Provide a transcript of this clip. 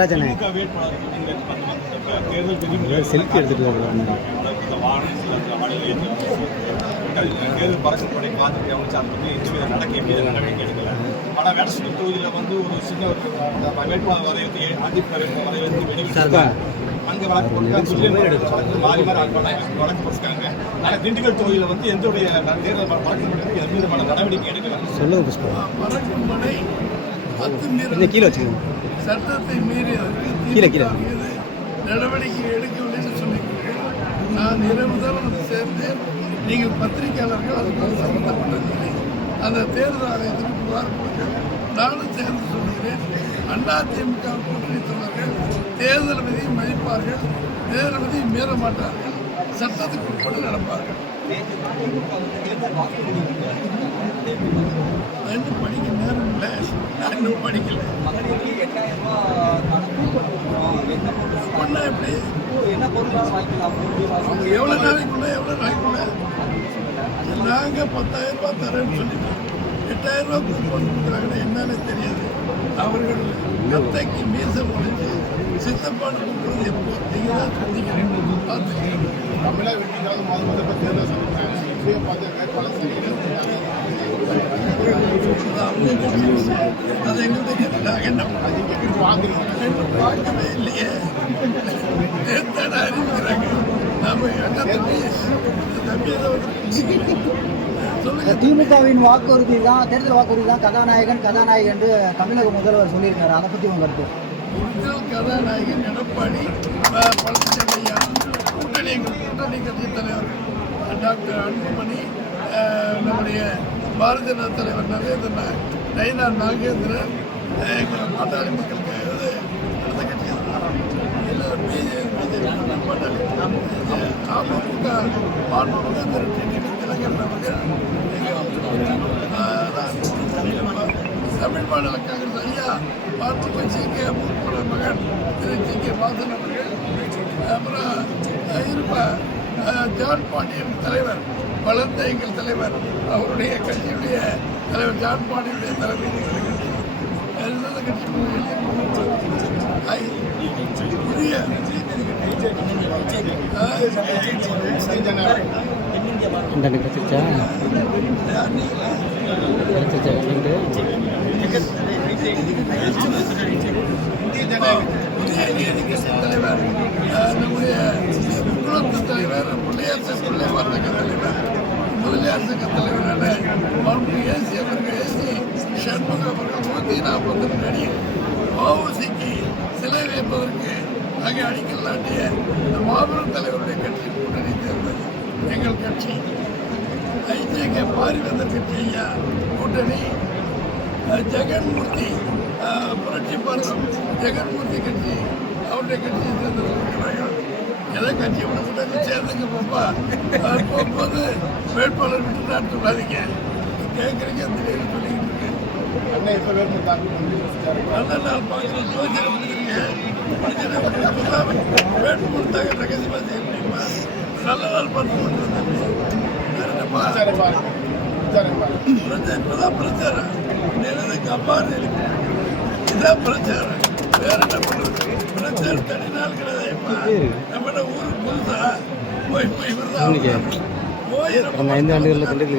நடராஜன் தேர்தல் விதிமுறை செல்ஃபி எடுத்துட்டு தேர்தல் பறக்கப்படை காத்து கவனிச்சு அதை பற்றி எதுவுமே நடவடிக்கை எடுக்கல. ஆனால் வேடசூர் தொகுதியில் வந்து ஒரு சின்ன வேட்பாளர் வரையறுத்து அதிமுக வேட்பாளர் வரையறுத்து வெடிவிட்டு அங்கே வழக்கு மாறி வழக்கு போட்டுருக்காங்க. ஆனால் திண்டுக்கல் தொகுதியில் வந்து எந்தோடைய தேர்தல் பறக்கப்படைக்கு எந்த விதமான நடவடிக்கை எடுக்கல. சொல்லுங்க புஷ்பா. கீழே வச்சுக்கோங்க. சட்டத்தை மீறி கீழே நடவடிக்கை எடுக்கவில்லை என்று சொன்னீர்கள். நான் இரவு தான் வந்து சேர்ந்தேன். நீங்கள் பத்திரிகையாளர்கள் அதுக்கு சம்பந்தப்பட்டதில்லை. அந்த தேர்தல் ஆணையத்துக்கு புகார் கொடுக்க நானும் சேர்ந்து சொல்கிறேன். அதிமுக கூட்டணி தொண்டர்கள் தேர்தல் விதியை மதிப்பார்கள், தேர்தல் விதியை மீற மாட்டார்கள், சட்டத்துக்கு உட்பட்டு நடப்பார்கள். இன்னும் படிக்க நேரம் இல்லை, நான் இன்னும் படிக்கல. எப்படி எவ்வளோ நாளைக்குள்ள நாங்கள் 10,000 ரூபாய் தரேன்னு சொல்லிட்டோம். 8,000 ரூபாய் கூப்பன் கொடுக்குறாங்கன்னா என்னன்னு தெரியாது. அவர்கள் கத்தைக்கு மீச முடிஞ்சு சித்தப்பாடு கொடுக்குறது எப்போ நீங்கள் தான் சொன்னீங்க. பார்த்துக்கிறீங்க. தமிழக வெற்றிக்காக முதல்ல தேர்தல் சொல்லிட்டாங்க. அதை எங்கள்கிட்ட கேட்டுட்டாங்க. என்ன பார்க்கவே இல்லையே, அறிவிக்கிறாங்க. திமுகவின் வாக்குறுதி தான், தேர்தல் வாக்குறுதி தான் கதாநாயகன் என்று தமிழக முதல்வர் சொல்லியிருக்காரு. அதை பற்றி உங்க கருத்து? கதாநாயகன் எடப்பாடி பழனிசாமி, கூட்டணி கட்சி தலைவர் டாக்டர் அன்புமணி, நம்முடைய பாரதிய ஜனதா தலைவர் நரேந்திரன், நயினார் நாகேந்திரன், பாட்டாளி மக்களுக்கு அடுத்த கட்சி அமமுக தமிழ் மாநில காங்கிரஸ் ஐயா பார்த்து ஜி.கே. மகன் திரு ஜி.கே. வாசன் அவர்கள், அப்புறம் ஜான் பாண்டியன் தலைவர், வளர்ந்த எங்கள் தலைவர், அவருடைய கட்சியுடைய தலைவர் ஜான் பாண்டியனுடைய தலைவர் கட்சி புதிய தலைவர், நம்முடைய குளத்து தலைவர், பிள்ளையார் சங்க தலைவர், முதலியார் சங்க தலைவரான ஏசி அவர்கள், ஏசி ஷண்முக அவர்கள் 140 அடி வஉசிக்கு சிலை வைப்பதற்கு அங்கே அடிக்கல் நாட்டிய மாபெரும் தலைவருடைய கட்சி கூட்டணி தேர்தல் எங்கள் கட்சி. ஐஜேகே பாரிவேந்தர் கட்சி ஐயா கூட்டணி, ஜெகன்மூர்த்தி புரட்சி பருவம் ஜெகன்மூர்த்தி கட்சி, அவருடைய கட்சியை சேர்ந்தவர்கள். எதை கட்சி விட சேர்ந்துங்க பாப்பா, போகும்போது வேட்பாளர் விட்டுதான் சொல்லாதீங்க. கேட்குறீங்க திடீர்னு சொல்லிக்கிட்டு இருக்கேன். நல்ல நாள் பார்க்குறேன், யோசனை பண்ணிக்கிறீங்க. வேட்பு கொடுத்தாங்க ரகசியமாக செய்ய முடியுமா? நல்ல நாள் பார்த்து இப்பதான் பிரச்சாரம் கம்பாரு, இதான் பிரச்சாரம். வேற என்ன பண்றது? பிரச்சாரம் தனி நாள் கிடையாது. நம்ம ஊருக்கு புதுசா போய் இவர் தான் போய் 5 ஆண்டுகளில் உதவி